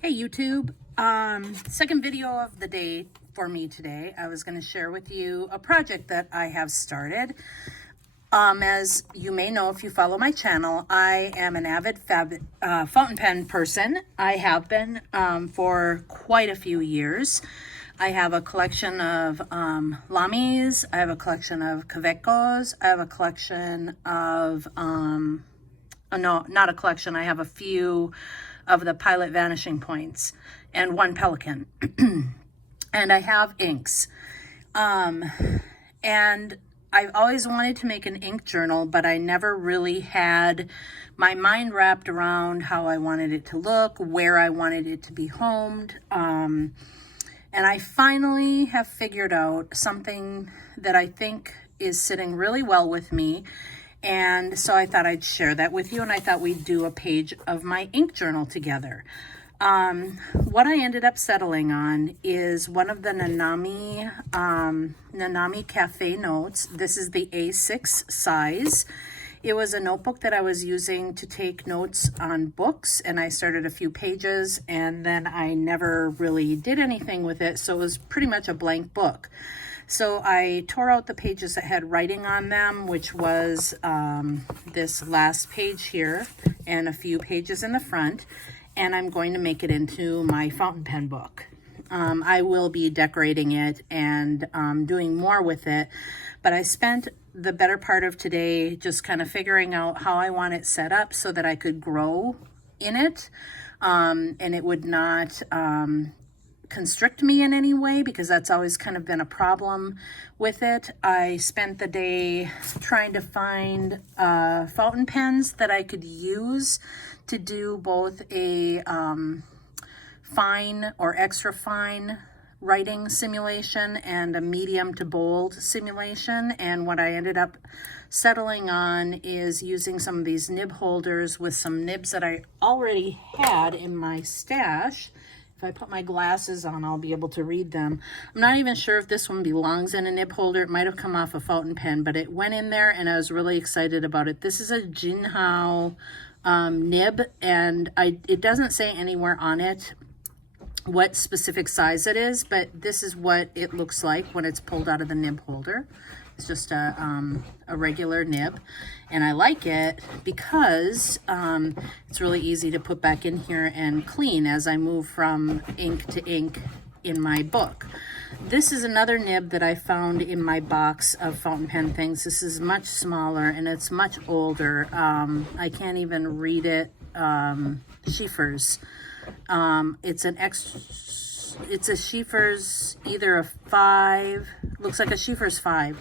Hey YouTube, second video of the day for me today. I was going to share with you a project that I have started. As you may know, if you follow my channel, I am an avid fountain pen person. I have been for quite a few years. I have a collection of Lamis, I have a collection of Kavekos, I have a collection of, no, not a collection, I have a few of the Pilot Vanishing Points and one Pelican. And I have inks. And I've always wanted to make an ink journal, but I never really had my mind wrapped around how I wanted it to look, where I wanted it to be homed. And I finally have figured out something that I think is sitting really well with me. And so I thought I'd share that with you, and I thought we'd do a page of my ink journal together. What I ended up settling on is one of the Nanami Cafe notes. This is the A6 size. It was a notebook that I was using to take notes on books, and I started a few pages, and then I never really did anything with it, so it was pretty much a blank book. So I tore out the pages that had writing on them, which was this last page here and a few pages in the front, and I'm going to make it into my fountain pen book. I will be decorating it and doing more with it, but I spent the better part of today just kind of figuring out how I want it set up so that I could grow in it, and it would not constrict me in any way, because that's always kind of been a problem with it. I spent the day trying to find fountain pens that I could use to do both a fine or extra fine writing simulation and a medium to bold simulation. And what I ended up settling on is using some of these nib holders with some nibs that I already had in my stash. If I put my glasses on, I'll be able to read them. I'm not even sure if this one belongs in a nib holder. It might have come off a fountain pen, but it went in there and I was really excited about it. This is a Jinhao nib, and it doesn't say anywhere on it what specific size it is, but this is what it looks like when it's pulled out of the nib holder. It's just a regular nib, and I like it because it's really easy to put back in here and clean as I move from ink to ink in my book. This is another nib that I found in my box of fountain pen things. This is much smaller and it's much older. I can't even read it. Schieffer's. It's a Schieffer's, either a 5, looks like a Schieffer's 5,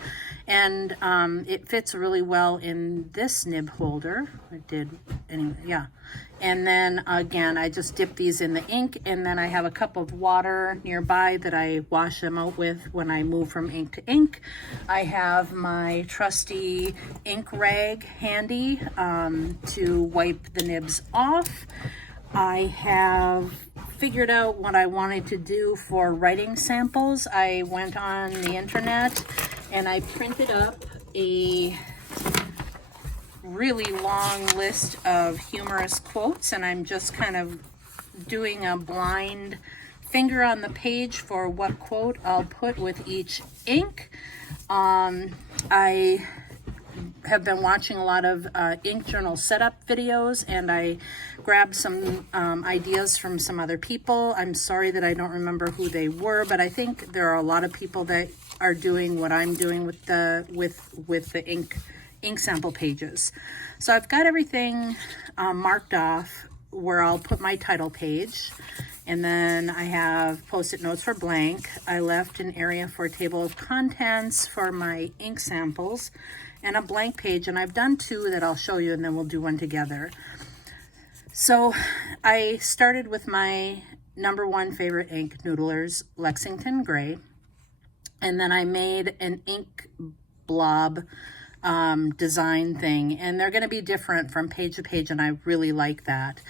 and it fits really well in this nib holder. It did anyway, yeah. And then again, I just dip these in the ink, and then I have a cup of water nearby that I wash them out with when I move from ink to ink. I have my trusty ink rag handy to wipe the nibs off. I have figured out what I wanted to do for writing samples. I went on the internet and I printed up a really long list of humorous quotes, and I'm just kind of doing a blind finger on the page for what quote I'll put with each ink. I have been watching a lot of ink journal setup videos, and I grabbed some ideas from some other people. I'm sorry that I don't remember who they were, but I think there are a lot of people that are doing what I'm doing with the ink sample pages. So I've got everything marked off where I'll put my title page, and then I have post-it notes for blank. I left an area for a table of contents for my ink samples, and a blank page, and I've done 2 that I'll show you, and then we'll do one together. So I started with my #1 favorite ink, Noodler's Lexington Gray, and then I made an ink blob design thing, and they're going to be different from page to page, and I really like that.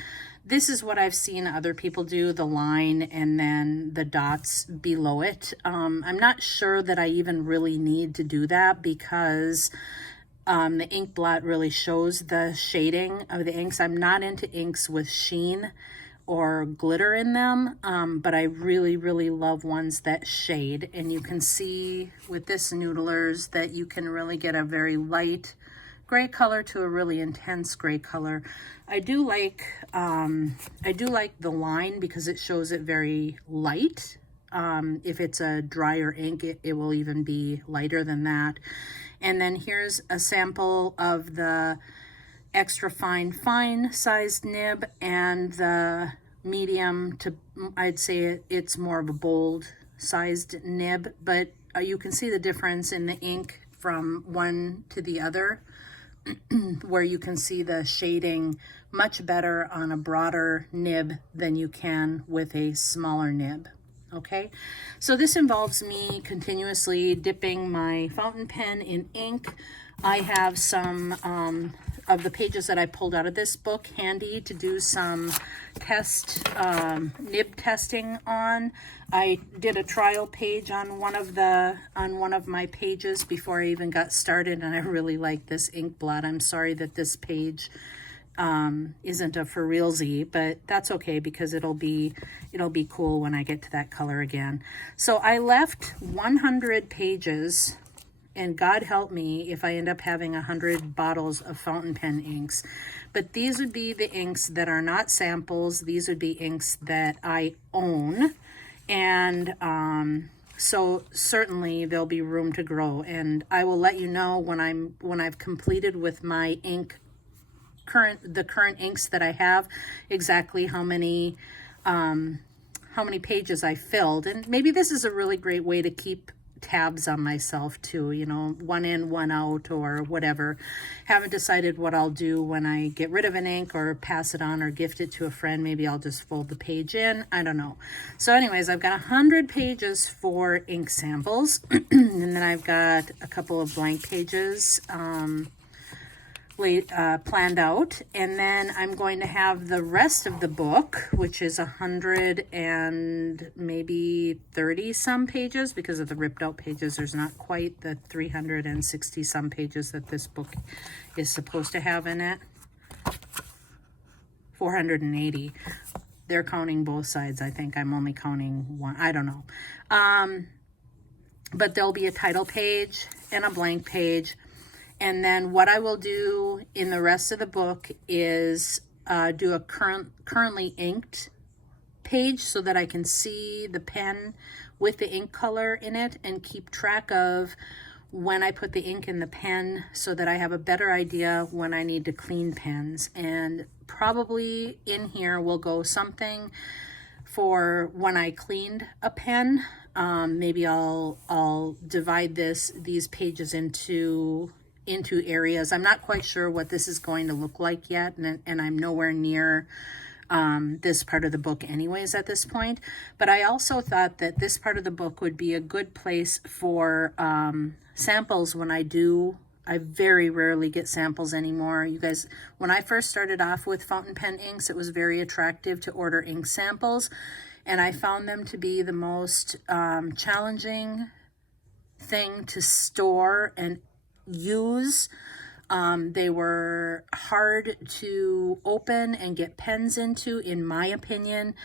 This is what I've seen other people do, the line and then the dots below it. I'm not sure that I even really need to do that, because the ink blot really shows the shading of the inks. I'm not into inks with sheen or glitter in them, but I really, really love ones that shade. And you can see with this Noodlers that you can really get a very light gray color to a really intense gray color. I do like the line because it shows it very light. If it's a drier ink, it will even be lighter than that. And then here's a sample of the extra fine sized nib and the medium to, I'd say it's more of a bold sized nib, but you can see the difference in the ink from one to the other, where you can see the shading much better on a broader nib than you can with a smaller nib. Okay, so this involves me continuously dipping my fountain pen in ink. I have some of the pages that I pulled out of this book handy to do some nib testing on. I did a trial page on one of my pages before I even got started, and I really like this ink blot. I'm sorry that this page isn't a for realsy, but that's okay because it'll be cool when I get to that color again. So I left 100 pages, and God help me if I end up having 100 bottles of fountain pen inks. But these would be the inks that are not samples. These would be inks that I own, and so certainly there'll be room to grow. And I will let you know when I've completed with my ink. The current inks that I have, exactly how many pages I filled. And maybe this is a really great way to keep tabs on myself too, you know, one in, one out, or whatever. Haven't decided what I'll do when I get rid of an ink or pass it on or gift it to a friend. Maybe I'll just fold the page in. I don't know. So anyways, I've got 100 pages for ink samples and then I've got a couple of blank pages planned out, and then I'm going to have the rest of the book, which is 100 and maybe 30 some pages, because of the ripped out pages. There's not quite the 360 some pages that this book is supposed to have in it. 480. They're counting both sides. I think I'm only counting one. I don't know. But there'll be a title page and a blank page. And then what I will do in the rest of the book is do a currently inked page so that I can see the pen with the ink color in it and keep track of when I put the ink in the pen so that I have a better idea when I need to clean pens. And probably in here will go something for when I cleaned a pen. Maybe I'll divide these pages into areas. I'm not quite sure what this is going to look like yet, and I'm nowhere near this part of the book anyways at this point. But I also thought that this part of the book would be a good place for samples when I very rarely get samples anymore. You guys, when I first started off with fountain pen inks, it was very attractive to order ink samples, and I found them to be the most challenging thing to store and use. They were hard to open and get pens into, in my opinion,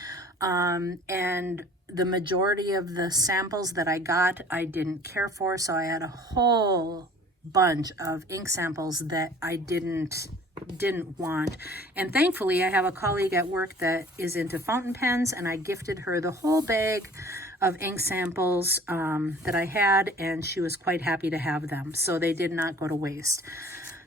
and the majority of the samples that I got I didn't care for, so I had a whole bunch of ink samples that I didn't want. And thankfully I have a colleague at work that is into fountain pens, and I gifted her the whole bag of ink samples that I had, and she was quite happy to have them, so they did not go to waste.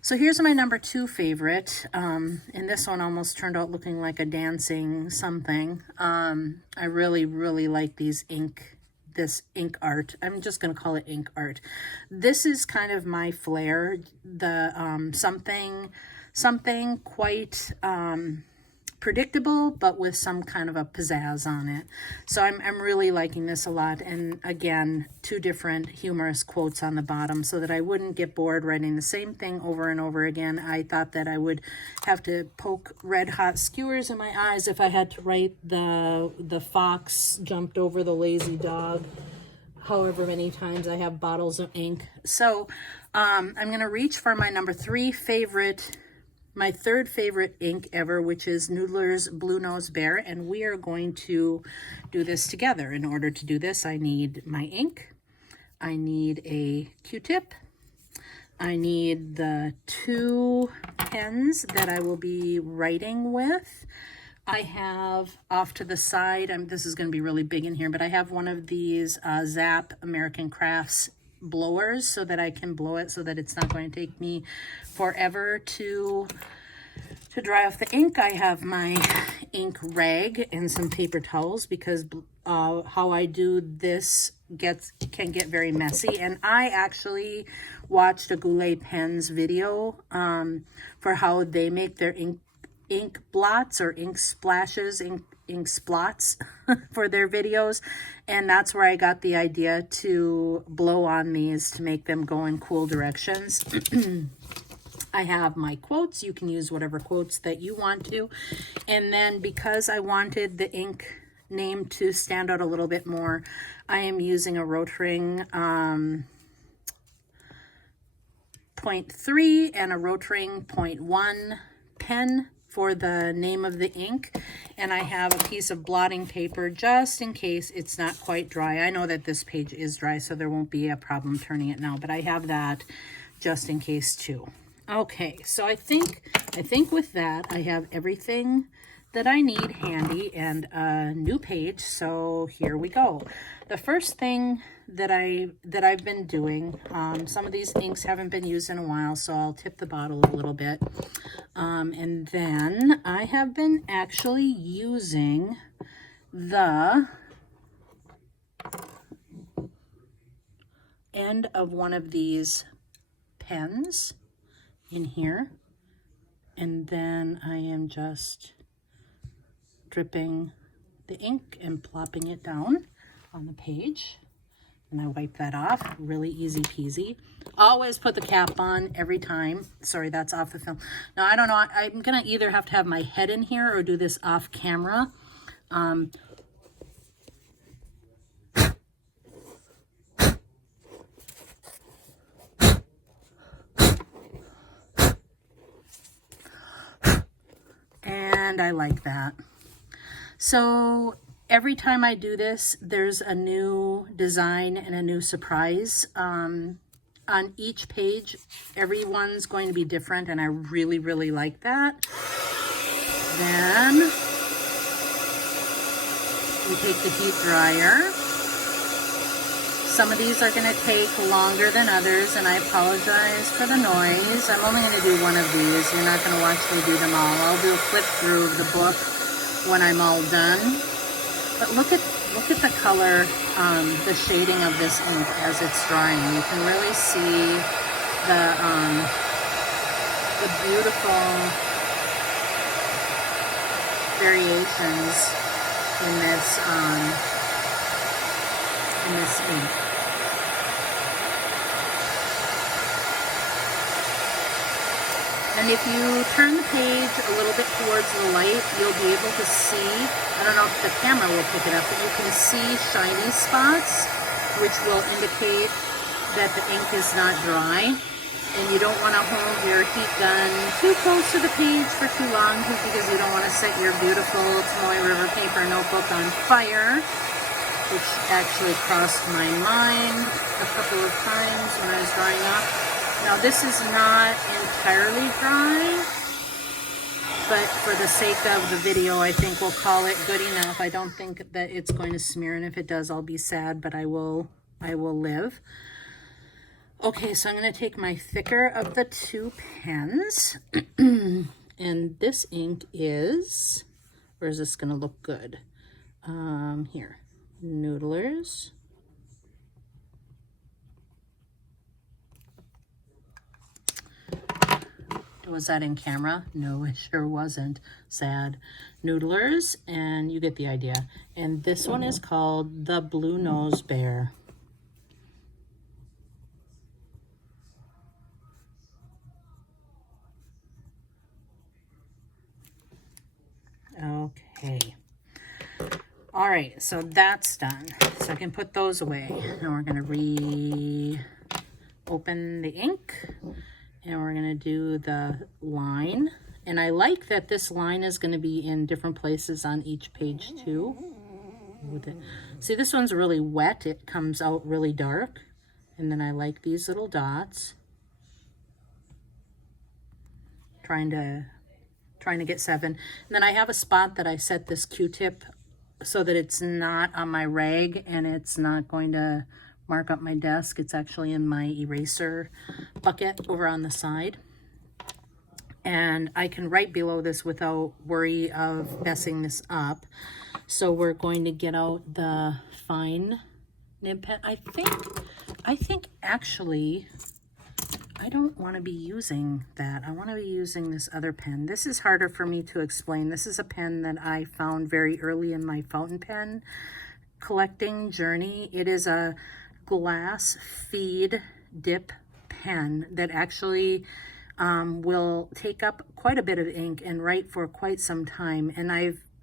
So here's my number 2 favorite, and this one almost turned out looking like a dancing something. I really like this ink art. I'm just going to call it ink art. This is kind of my flair, the something quite predictable, but with some kind of a pizzazz on it. So I'm really liking this a lot. And again, 2 different humorous quotes on the bottom so that I wouldn't get bored writing the same thing over and over again. I thought that I would have to poke red hot skewers in my eyes if I had to write the fox jumped over the lazy dog however many times I have bottles of ink. So I'm going to reach for my number 3 favorite my third favorite ink ever, which is Noodler's Blue Nose Bear, and we are going to do this together. In order to do this, I need my ink, I need a Q-tip, I need the 2 pens that I will be writing with. I have off to the side, this is going to be really big in here, but I have one of these Zap American Crafts blowers so that I can blow it so that it's not going to take me forever to dry off the ink. I have my ink rag and some paper towels because how I do this can get very messy. And I actually watched a Goulet Pens video for how they make their ink blots or ink splashes, ink splots for their videos, and that's where I got the idea to blow on these to make them go in cool directions. I have my quotes. You can use whatever quotes that you want to, and then because I wanted the ink name to stand out a little bit more, I am using a Rotring 0.3 and a Rotring 0.1 pen for the name of the ink, and I have a piece of blotting paper just in case it's not quite dry. I know that this page is dry, so there won't be a problem turning it now, but I have that just in case too. Okay, so I think with that I have everything that I need handy and a new page, so here we go. The first thing that I've been doing, some of these inks haven't been used in a while, so I'll tip the bottle a little bit. And then I have been actually using the end of one of these pens in here, and then I am just dripping the ink and plopping it down on the page, and I wipe that off. Really easy peasy. Always put the cap on every time. Sorry, that's off the film. Now, I don't know, I'm gonna either have to have my head in here or do this off camera. And I like that. So every time I do this, there's a new design and a new surprise. On each page, everyone's going to be different, and I really, really like that. Then we take the heat dryer. Some of these are going to take longer than others, and I apologize for the noise. I'm only going to do one of these. You're not going to watch me do them all. I'll do a flip through of the book when I'm all done. But look at the color, the shading of this ink as it's drying. You can really see the beautiful variations in this ink. And if you turn the page a little bit towards the light, you'll be able to see, I don't know if the camera will pick it up, but you can see shiny spots, which will indicate that the ink is not dry. And you don't want to hold your heat gun too close to the page for too long, because you don't want to set your beautiful Tomoe River paper notebook on fire, which actually crossed my mind a couple of times when I was drying up. Now, this is not entirely dry, but for the sake of the video, I think we'll call it good enough. I don't think that it's going to smear, and if it does, I'll be sad, but I will live. Okay, so I'm going to take my thicker of the 2 pens, and this ink is, where is this going to look good? Here, Noodlers. Was that in camera? No, it sure wasn't. Sad. Noodlers, and you get the idea. And this one is called the Blue Nose Bear. Okay. All right, so that's done. So I can put those away. Now we're going to reopen the ink. And we're going to do the line And I like that this line is going to be in different places on each page too. With it. See, this one's really wet. It comes out really dark. And then I like these little dots. Trying to get 7. And then I have a spot that I set this Q-tip so that it's not on my rag and it's not going to mark up my desk. It's actually in my eraser bucket over on the side. And I can write below this without worry of messing this up. So we're going to get out the fine nib pen. I think actually, I don't want to be using that. I want to be using this other pen. This is harder for me to explain. This is a pen that I found very early in my fountain pen collecting journey. It is a glass feed dip pen that actually will take up quite a bit of ink and write for quite some time. And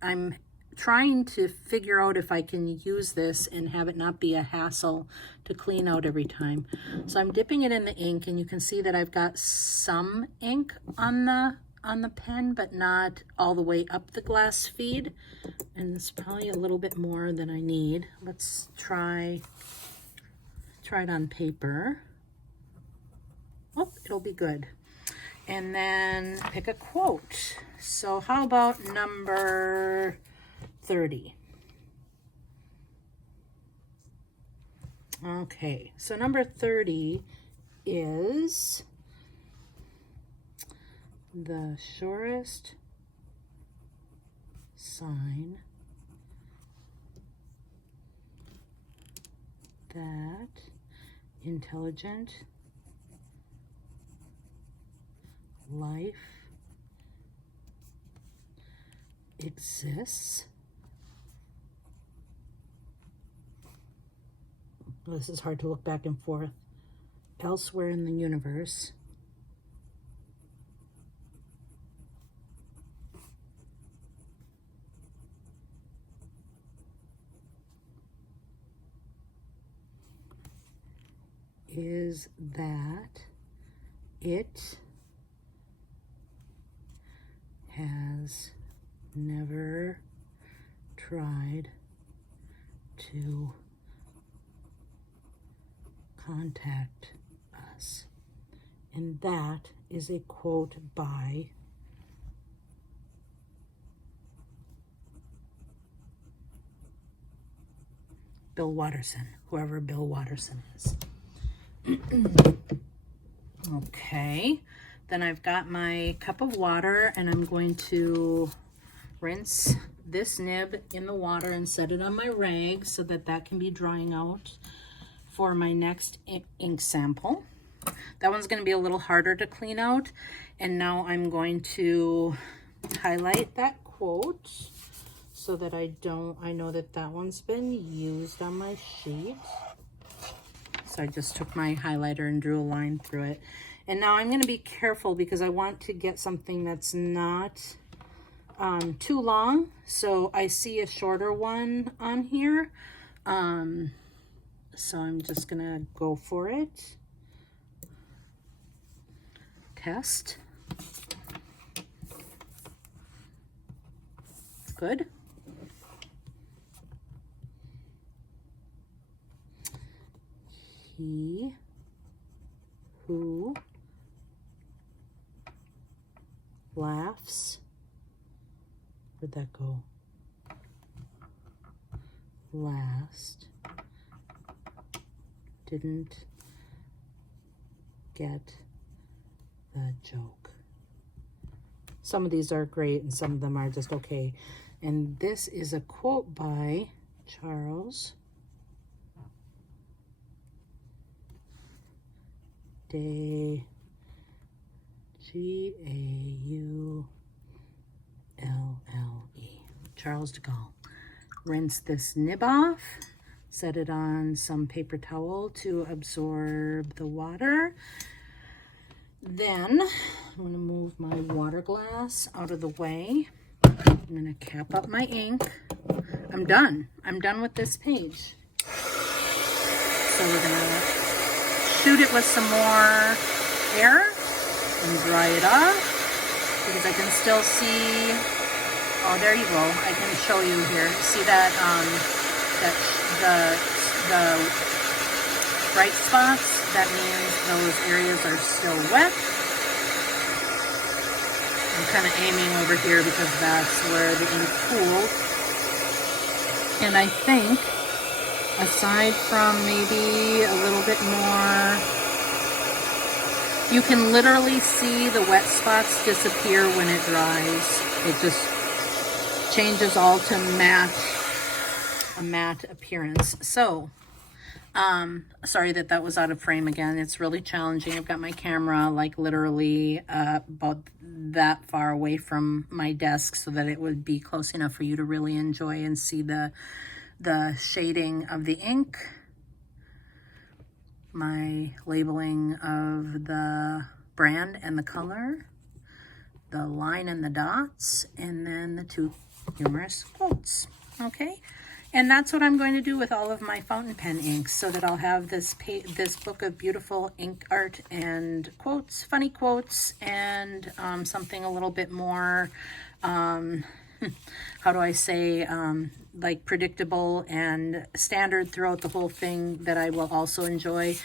I'm trying to figure out if I can use this and have it not be a hassle to clean out every time. So I'm dipping it in the ink, and you can see that I've got some ink on the pen, but not all the way up the glass feed. And it's probably a little bit more than I need. Let's try it on paper. Oh, it'll be good. And then pick a quote. So how about number 30? Okay, so number 30 is the surest sign that intelligent life exists. This is hard to look back and forth. Elsewhere in the universe. Is that it has never tried to contact us. And that is a quote by Bill Watterson, whoever Bill Watterson is. Okay, then I've got my cup of water, and I'm going to rinse this nib in the water and set it on my rag so that that can be drying out for my next ink sample. That one's going to be a little harder to clean out. And now I'm going to highlight that quote so that I know that that one's been used on my sheet. So I just took my highlighter and drew a line through it. And now I'm going to be careful because I want to get something that's not too long. So I see a shorter one on here. So I'm just going to go for it. Test. Good. He who laughs, where'd that go? Last didn't get the joke. Some of these are great and some of them are just okay. And this is a quote by Charles de Gaulle. Charles de Gaulle. Rinse this nib off, set it on some paper towel to absorb the water. Then I'm going to move my water glass out of the way. I'm going to cap up my ink. I'm done. I'm done with this page. So we're going to shoot it with some more air and dry it off. because I can still see, oh, there you go. I can show you here. See that, the bright spots? That means those areas are still wet. I'm kind of aiming over here because that's where the ink cooled. And I think, aside from maybe a little bit more, you can literally see the wet spots disappear when it dries. It just changes all to a matte appearance. So, sorry that was out of frame again. It's really challenging. I've got my camera like literally about that far away from my desk so that it would be close enough for you to really enjoy and see the shading of the ink, my labeling of the brand and the color, the line and the dots, and then the two humorous quotes. Okay, and that's what I'm going to do with all of my fountain pen inks, so that I'll have this book of beautiful ink art and quotes, funny quotes, and something a little bit more, how do I say, like predictable and standard throughout the whole thing that I will also enjoy.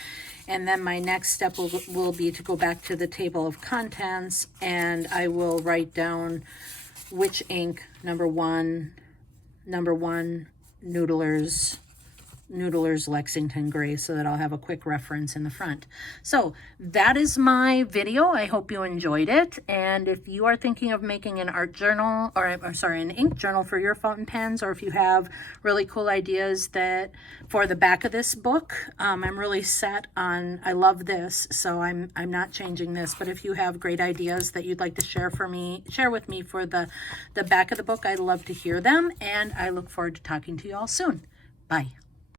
And then my next step will be to go back to the table of contents, and I will write down which ink, number one, Noodler's Lexington Gray, so that I'll have a quick reference in the front. So that is my video. I hope you enjoyed it. And if you are thinking of making an art journal, or sorry, an ink journal for your fountain pens, or if you have really cool ideas that for the back of this book, I'm really set on, I love this, so I'm not changing this. But if you have great ideas that you'd like to share with me for the back of the book, I'd love to hear them. And I look forward to talking to you all soon. Bye.